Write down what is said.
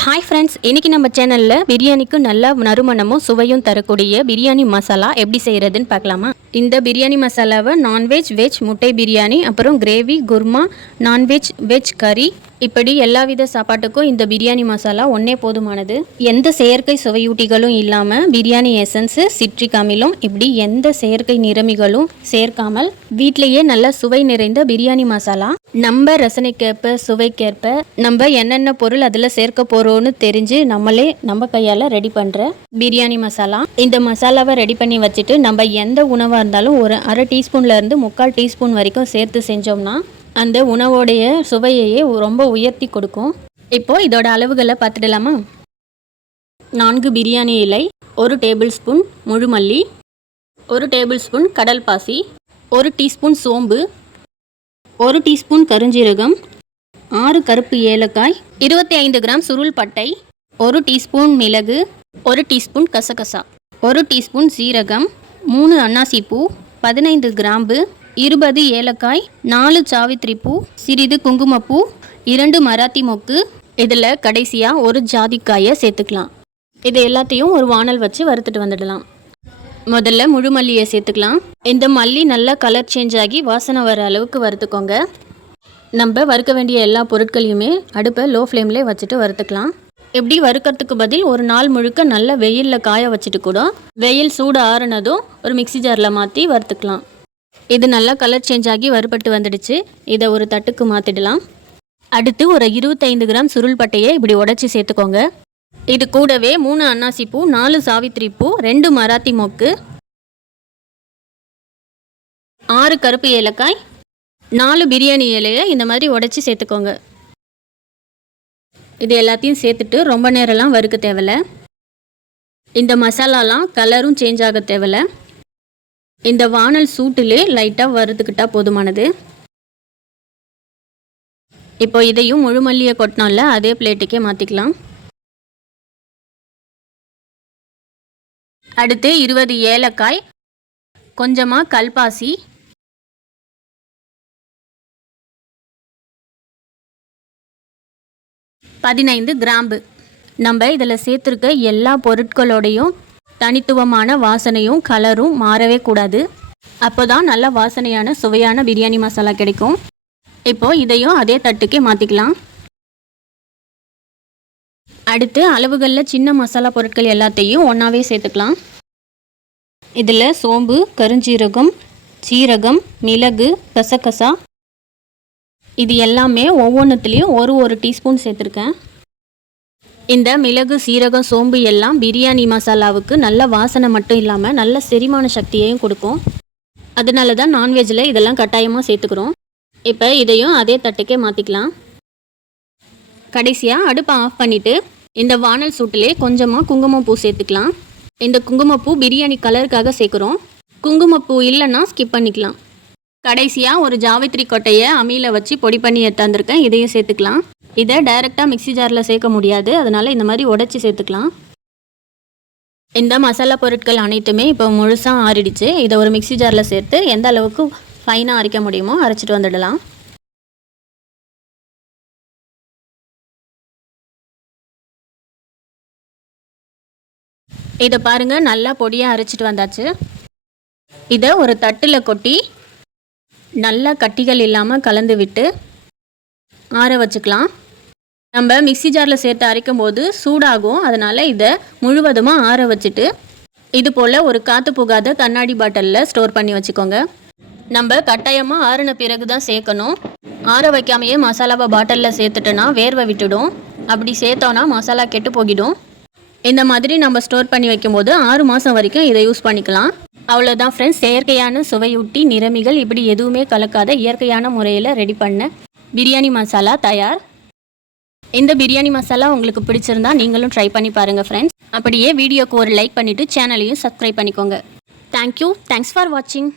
Hi friends இன்னைக்கு நம்ம சேனலில் பிரியாணிக்கு நல்ல நறுமணமும் சுவையும் தரக்கூடிய பிரியாணி மசாலா எப்படி செய்கிறதுன்னு பார்க்கலாமா? இந்த பிரியாணி மசாலாவை நான்வெஜ் வெஜ் முட்டை பிரியாணி அப்புறம் கிரேவி குர்மா நான்வெஜ் வெஜ் கறி இப்படி எல்லா வித சாப்பாட்டுக்கும் இந்த பிரியாணி மசாலா ஒன்றே போதுமானது. எந்த செயற்கை சுவையூட்டிகளும் இல்லாமல் பிரியாணி எசன்ஸு சிட்ரிக் அமிலம் இப்படி எந்த செயற்கை நிறமிகளும் சேர்க்காமல் வீட்டிலேயே நல்ல சுவை நிறைந்த பிரியாணி மசாலா. நம்ம ரசனைக்கேற்ப சுவைக்கேற்ப நம்ம என்னென்ன பொருள் அதில் சேர்க்க போகிறோன்னு தெரிஞ்சு நம்மளே நம்ம கையால் ரெடி பண்ணுற பிரியாணி மசாலா. இந்த மசாலாவை ரெடி பண்ணி வச்சுட்டு நம்ம எந்த உணவாக இருந்தாலும் ஒரு அரை டீஸ்பூன்ல இருந்து முக்கால் டீஸ்பூன் வரைக்கும் சேர்த்து செஞ்சோம்னா அந்த உணவோடைய சுவையையே ரொம்ப உயர்த்தி கொடுக்கும். இப்போது இதோட அளவுகளை பார்த்துடலாமா? நான்கு பிரியாணி இலை ஒரு டேபிள் ஸ்பூன் முழுமல்லி ஒரு டேபிள் ஸ்பூன் கடல் பாசி ஒரு டீஸ்பூன் சோம்பு ஒரு டீஸ்பூன் கருஞ்சீரகம் ஆறு கருப்பு ஏலக்காய் இருபத்தி ஐந்து கிராம் சுருள் பட்டை ஒரு டீஸ்பூன் மிளகு ஒரு டீஸ்பூன் கசகசா ஒரு டீஸ்பூன் சீரகம் மூணு அன்னாசிப்பூ பதினைந்து கிராம்பு இருபது ஏலக்காய் நாலு சாவித்திரி பூ சிறிது குங்குமப்பூ இரண்டு மராத்தி மொக்கு. இதில் கடைசியாக ஒரு ஜாதிக்காயை சேர்த்துக்கலாம். இது எல்லாத்தையும் ஒரு வானல் வச்சு வறுத்துட்டு வந்துடலாம். முதல்ல முழு மல்லியை சேர்த்துக்கலாம். இந்த மல்லி நல்லா கலர் சேஞ்ச் ஆகி வாசனை வர அளவுக்கு வறுத்துக்கோங்க. நம்ம வறுக்க வேண்டிய எல்லா பொருட்களையுமே அடுப்பை லோ ஃப்ளேம்லேயே வச்சுட்டு வறுத்துக்கலாம். எப்படி வறுக்கிறதுக்கு பதில் ஒரு நாள் முழுக்க நல்ல வெயிலில் காய வச்சுட்டு கூட வெயில் சூடு ஆறுனதும் ஒரு மிக்ஸி ஜாரில் மாற்றி வறுத்துக்கலாம். இது நல்லா கலர் சேஞ்ச் ஆகி வறுபட்டு வந்துடுச்சு. இதை ஒரு தட்டுக்கு மாற்றிடலாம் அடுத்து ஒரு இருபத்தைந்து கிராம் சுருள் பட்டையை இப்படி உடச்சி சேர்த்துக்கோங்க. இது கூடவே மூணு அன்னாசி பூ நாலு சாவித்திரி பூ ரெண்டு மராத்தி மொக்கு ஆறு கருப்பு ஏலக்காய் நாலு பிரியாணி இலையை இந்த மாதிரி உடச்சி சேர்த்துக்கோங்க. இது எல்லாத்தையும் சேர்த்துட்டு ரொம்ப நேரம்லாம் வறுக்க தேவையில்ல. இந்த மசாலாலாம் கலரும் சேஞ்ச் ஆக தேவையில்லை. இந்த வானல் சூட்டிலே லைட்டாக வறுத்துக்கிட்டால் போதுமானது? இப்போ இதையும் முழுமல்லியை கொட்டினோம்ல அதே பிளேட்டுக்கே மாற்றிக்கலாம் அடுத்து இருபது ஏலக்காய் கொஞ்சமாக கல்பாசி. பதினைந்து கிராம்பு. நம்ம இதில் சேர்த்துருக்க எல்லா பொருட்களோடையும் தனித்துவமான வாசனையும் கலரும் மாறவே கூடாது. அப்போ தான் நல்ல வாசனையான சுவையான பிரியாணி மசாலா கிடைக்கும். இப்போ இதையும் அதே தட்டுக்கே மாற்றிக்கலாம் அடுத்து அளவுகளில் சின்ன மசாலா பொருட்கள் எல்லாத்தையும் ஒன்றாவே சேர்த்துக்கலாம். இதில் சோம்பு கருஞ்சீரகம் சீரகம் மிளகு கசகசா. இது எல்லாமே ஒவ்வொன்றுத்துலேயும் ஒரு ஒரு டீஸ்பூன் சேர்த்துருக்கேன். இந்த மிளகு சீரகம் சோம்பு எல்லாம் பிரியாணி மசாலாவுக்கு நல்ல வாசனை மட்டும் இல்லாமல் நல்ல செரிமான சக்தியையும் கொடுக்கும். அதனால தான் நான்வெஜ்ஜில் இதெல்லாம் கட்டாயமாக சேர்த்துக்கிறோம். இப்போ இதையும் அதே தட்டுக்கே மாற்றிக்கலாம் கடைசியாக அடுப்பை ஆஃப் பண்ணிவிட்டு இந்த வானல் சூட்டிலே கொஞ்சமாக குங்குமப்பூ சேர்த்துக்கலாம். இந்த குங்குமப்பூ பிரியாணி கலருக்காக சேர்க்குறோம். குங்குமப்பூ இல்லைன்னா ஸ்கிப் பண்ணிக்கலாம். கடைசியாக ஒரு ஜாவித்ரி கொட்டையை அம்மியில் வச்சு பொடி பண்ணி எடுத்தாந்துருக்கேன் இதையும் சேர்த்துக்கலாம். இதை டைரெக்டாக மிக்சி ஜாரில் சேர்க்க முடியாது. அதனால் இந்த மாதிரி உடச்சி சேர்த்துக்கலாம். இந்த மசாலா பொருட்கள் அனைத்துமே இப்போ முழுசாக ஆறிடுச்சு. இதை ஒரு மிக்ஸி ஜாரில் சேர்த்து எந்த அளவுக்கு ஃபைனாக அரைக்க முடியுமோ அரைச்சிட்டு வந்துடலாம். இதை பாருங்கள் நல்லா பொடியாக அரைச்சிட்டு வந்தாச்சு. இதை ஒரு தட்டில் கொட்டி நல்லா கட்டிகள் இல்லாமல் கலந்து விட்டு ஆற வச்சுக்கலாம். நம்ம மிக்ஸி ஜாரில் சேர்த்து அரைக்கும் போது சூடாகும். அதனால் இதை முழுவதுமாக ஆற வச்சுட்டு இது போல் ஒரு காற்று புகாத கண்ணாடி பாட்டிலில் ஸ்டோர் பண்ணி வச்சுக்கோங்க. நம்ம கட்டாயமாக ஆறின பிறகு தான் சேர்க்கணும். ஆற வைக்காமையே மசாலாவை பாட்டிலில் சேர்த்துட்டோன்னா வேர்வை விட்டுடும். அப்படி சேர்த்தோன்னா மசாலா கெட்டு போகிடும். இந்த மாதிரி நம்ம ஸ்டோர் பண்ணி வைக்கும்போது ஆறு மாதம் வரைக்கும் இதை யூஸ் பண்ணிக்கலாம். அவ்வளோதான் ஃப்ரெண்ட்ஸ் செயற்கையான சுவையூட்டி நிறமிகள் இப்படி எதுவுமே கலக்காத இயற்கையான முறையில் ரெடி பண்ண பிரியாணி மசாலா தயார். இந்த பிரியாணி மசாலா உங்களுக்கு பிடிச்சிருந்தா நீங்களும் ட்ரை பண்ணி பாருங்கள் ஃப்ரெண்ட்ஸ் அப்படியே வீடியோக்கு ஒரு லைக் பண்ணிவிட்டு சேனலையும் சப்ஸ்கிரைப் பண்ணிக்கோங்க. தேங்க்யூ தேங்க்ஸ் ஃபார் வாட்சிங்